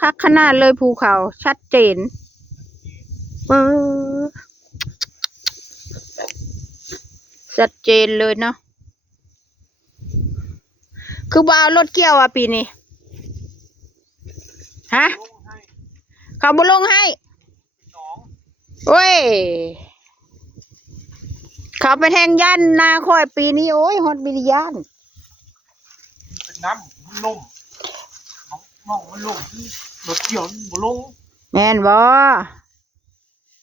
คักขนาดเลยภูเขาชัดเจนเออชัดเจนเลยเนาะคือบ่าวรถเกี่ยวอ่ะปีนี้ฮะเขาบ่ลงให้โอ้ยเขาไปแทงยันนาคอยปีนี้โอ้ยฮอตบิริยานเป็นน้ำมันล่มมองมันล่มรถเกี่ยวมันลงแม่นบ่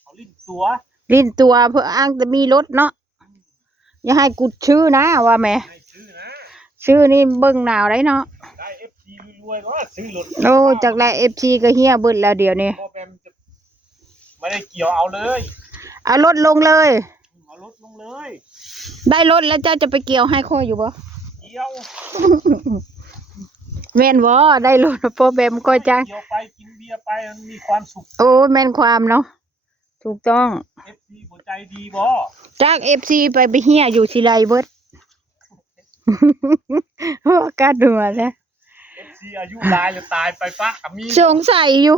เขาลิ้นตัวเพื่ออ้างจะมีรถเนาะอย่าให้กูชื่อนะว่าแม่ชื่อนี่เบิ่งหนาวได้เนาะได้เอฟซีรวยก็ซื้อรถโอ้จากแรกเอฟซีก็เฮียเบิดแล้วเดี๋ยวนี้ไม่ได้เกี่ยวเอาเลยเอารถลงเลยเอารถลงเลยได้รถแล้วเจ้าจะไปเกี่ยวให้ค่อยอยู่บ่เกี่ยวแม่นบ่ได้รถพอแบมก็จังเกี่ยวไปกินเบียร์ไปมันมีความสุขโอ้แม่นความเนาะถูกต้องเอฟซีหัวใจดีบ่จากเอฟซีไปเฮียอยู่สิไรเบิดกาดัวแล้วเอฟซีอายุตายจะตายไปปะมีสงสัยอยู่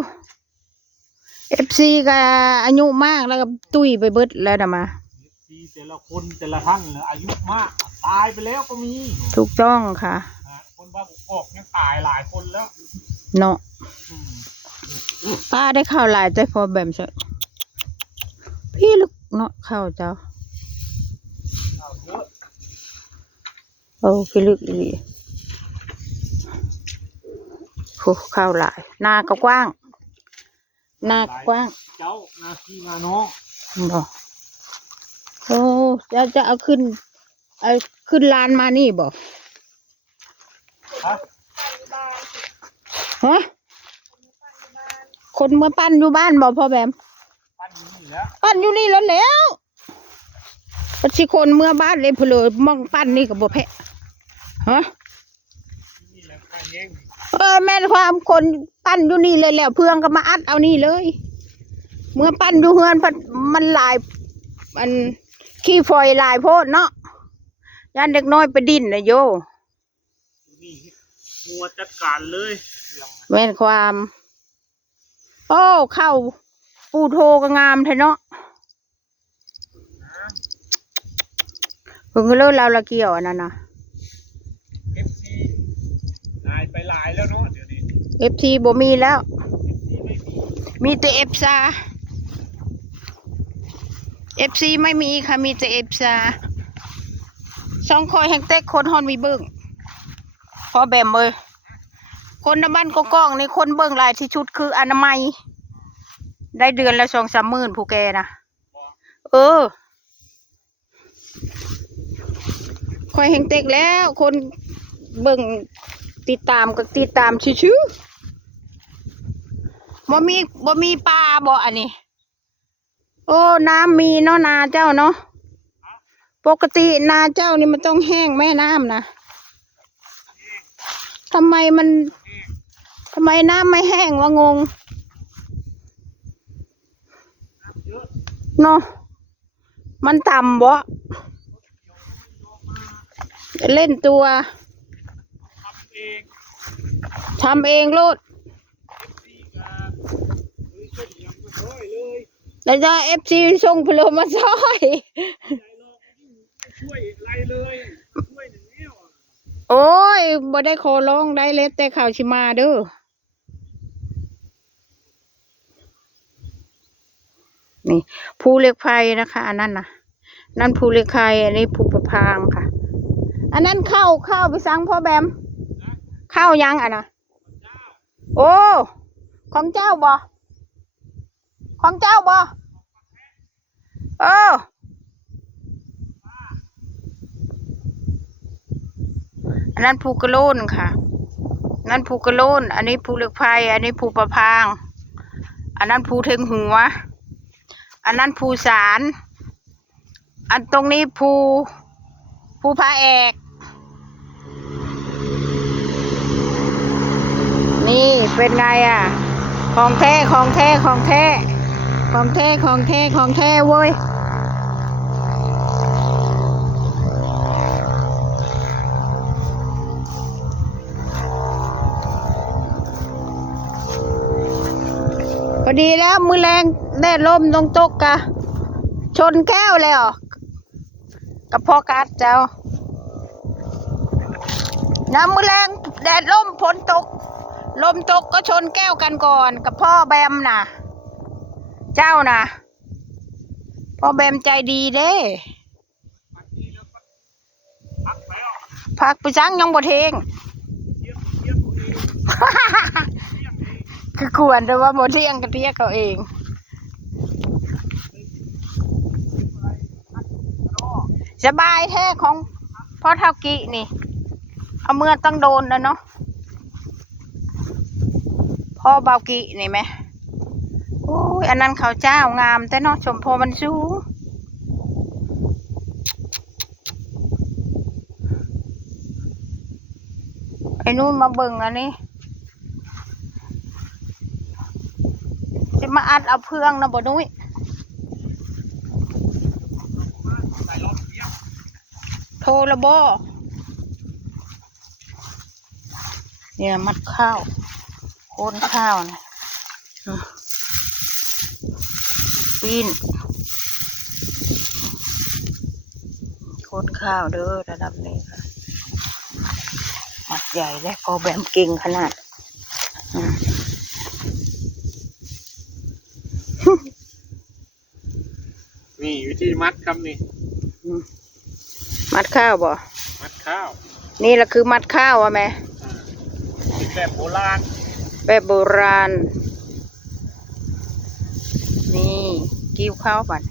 เอฟซีก็อายุมากแล้วก็ตุ้ยไปเบิดแล้วนะมาเอฟซีแต่ละคนแต่ละท่านอายุมากตายไปแล้วก็มีถูกต้องค่ะคนบ้าออกยังตายหลายคนแล้วเนาะป้าได้ข่าวหลายใจพอแบมเสะพี่ลูกเนาะข่าวเจ้าโอ้พี่ลึกอีหลีโหข้าวหลายนาก็กว้างนากว้างเจ้านาพี่นาน้องบอกโอ้จะเอาขึ้นลานมานี่บอกฮะคนเมื่อปั้นอยู่บ้านบอกพ่อแบมปั้นอยู่นี่แล้วปัจจุคนเมื่อบ้านเลยเพลอมองปั้นนี่กับบัวแพะฮะแม่ความคนปั้นอยู่นี่เลยแล้วเพื่อนก็มาอัดเอานี่เลยเมื่อปั้นอยู่เฮือนมันลายมันขี้ฝอยลายโพดเนาะยันเด็กน้อยไปดิ้นนะโยนี่มัวจัดการเลยแม่ความโอ้เข้าปูโทก็งามแท้เนาะเพิ่งเลิกเราละเกี่ยวอันนั้นนะFC หายไปหลายแล้วเนาะเดี๋ยวนี้FC บ่มีแล้วมีแต่เอฟซาFC ไม่มีค่ะมีแต่เอฟซาสองคอยแห่งเต็กคนฮอนมีเบิ้งพอแบมเลยคนในบ้านก็กล้องในคนเบิ้งหลายที่ชุดคืออนามัยได้เดือนละ2-3 หมื่นผู้แกนะคอยแห่งเต็กแล้วคนเบิ่งติดตามก็ติดตามชื่อบ่มีปลาบ่อันนี้โอ้น้ำมีเนาะนาเจ้าเนาะปกตินาเจ้านี่มันต้องแห้งแม่น้ำนะทำไมน้ำไม่แห้งวะงงเนาะมันต่ำบ่เล่นตัวทำเองโลดแล้วจะFC ส่งเพลมาช่วยอะไรเลยช่วยหนึ่งแล้วโอ้ยบ่ได้ขอร้องได้เล็ดแต่ข่าวชิมาเด้อนี่ภูเหล็กไฟนะคะอันนั้นนะนั่นภูเหล็กไฟอันนี้ภูประพางค่ะอันนั้นเข้าไปสั่งพ่อแบมเข้ายังอ่ะนะโอ้ของเจ้าบ่อันนั้นภูกระโลนค่ะนั่นภูกระโลนอันนี้ภูเหล็กไฟอันนี้ภูประพางอันนั้นภูเทงหัวอันนั้นภูสารอันตรงนี้ภูพระแอกนี่เป็นไงอ่ะของแท้เว้ย ก็ดีแล้วมือแรงแดดลมตรงตกกะชนแก้วแล้วกับพ่อกัดเจ้าน้ำมือแรงแดดลมฝนตกลมตกก็ชนแก้วกันก่อนกับพ่อแบมน่ะเจ้าน่ะพ่อแบมใจดีเด้พักไปจังยังบ่เทง คือควรแต่ว่าบ่เที่ยงกระเทียกเขาเองสบายแท้ของพ่อเท่ากี้นี่เอาเมื่อต้องโดนแล้วเนาะพ่อเบากี้นี่ไหมโอ้ยอันนั้นเขาเจ้างามแต่เนาะชมโพมันสูงไอ้นู่นมาเบิ่งอันนี้จะมาอัดเอาเพื่องนะบ่นุ้ยโทรละบ่เนี่ยมัดข้าวโคนข้าวนะปีนโคนข้าวเด้อระดับนี้ค่ะมัดใหญ่และพอแบมเก่งขนาดนี่วิธีมัดครับนี่ มัดข้าวบ่ มัดข้าว นี่แหละคือมัดข้าวอ่ะแม่ แบบโบราณ แบบโบราณนี่กิ้วข้าวบัด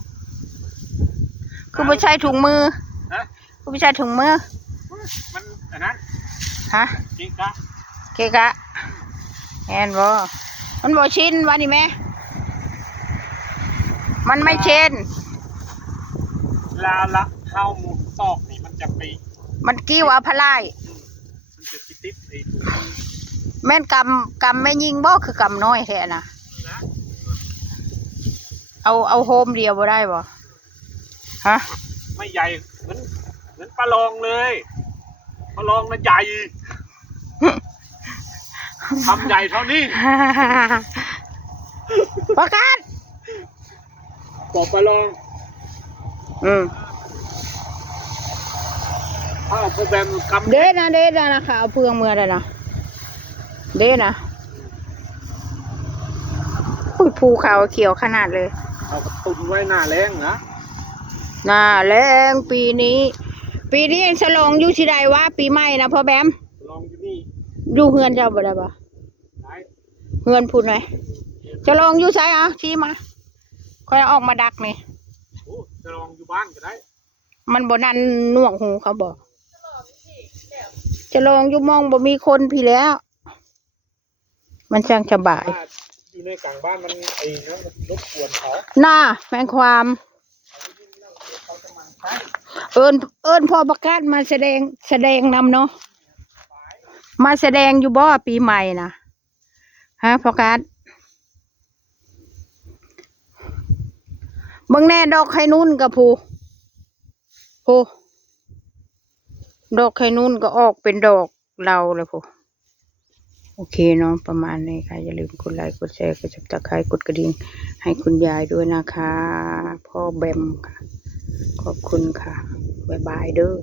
คือไม่ใช่ถุงมือ ฮะ คือไม่ใช่ถุงมือ มันอันนั้น ฮะ จริงกะ เกกะแอนบ่มันบ่ชินวะนี่แม่มันไม่เชน ลาละข้าวหมุนตอกนี่มันจะไป มันกิ้วเอาพลาย มันจะติดไอ้ถุงมือ แม่นกำไม่ยิงบ่คือกำน้อยแท้น่ะ นะ เอาโฮมเดียวบ่ได้บ่ฮะ ไม่ใหญ่เหมือนปลาลองเลยปลาลองน่ะใหญ่ ทำใหญ่เท่านี้ ประกาศ บอกปลาลอง ถ้าเอาโปรแกรมกำ เด้นะค่ะเอาเพื่องเมื่อได้นะเด้นะอุ้ยภูเขาเขียวขนาดเลย เอากระตุ้นไว้หน้าแรงนะ หน้าแรงปีนี้ฉลองอยู่ที่ใดวะปีใหม่นะพ่อแบม ลองอยู่นี่ อยู่เฮือนเจ้าบ่ได้ปะ ได้ เฮือนพูดหน่อยฉลองอยู่ไสอ่ะชี้มาค่อยออกมาดักนี่ โอ้จะลองอยู่บ้านก็ได้ มันบ่นั่นหน่วงหูเขาบอกฉลองอยู่มองบ่มีคนพี่แล้ว มันช่างสบาย ถ้าอยู่ในกลางบ้านมันไอ้นั่นมันรบกวนเขา หน้าแมงความ เขาจะมาใช้ เอิญพ่อประกาศมาแสดงนำเนาะมาแสดงอยู่บ่ปีใหม่นะฮะประกาศเบิ่งแน่ดอกไข่นุ่นกับผู้ดอกไข่นุ่นก็ออกเป็นดอกเราเลยผู้โอเคเนาะประมาณนี้ค่ะอย่าลืมกดไลค์กดแชร์กดซับสไครต์กดกระดิ่งให้คุณยายด้วยนะคะพ่อแบมค่ะขอบคุณค่ะบ๊ายบายเด้อ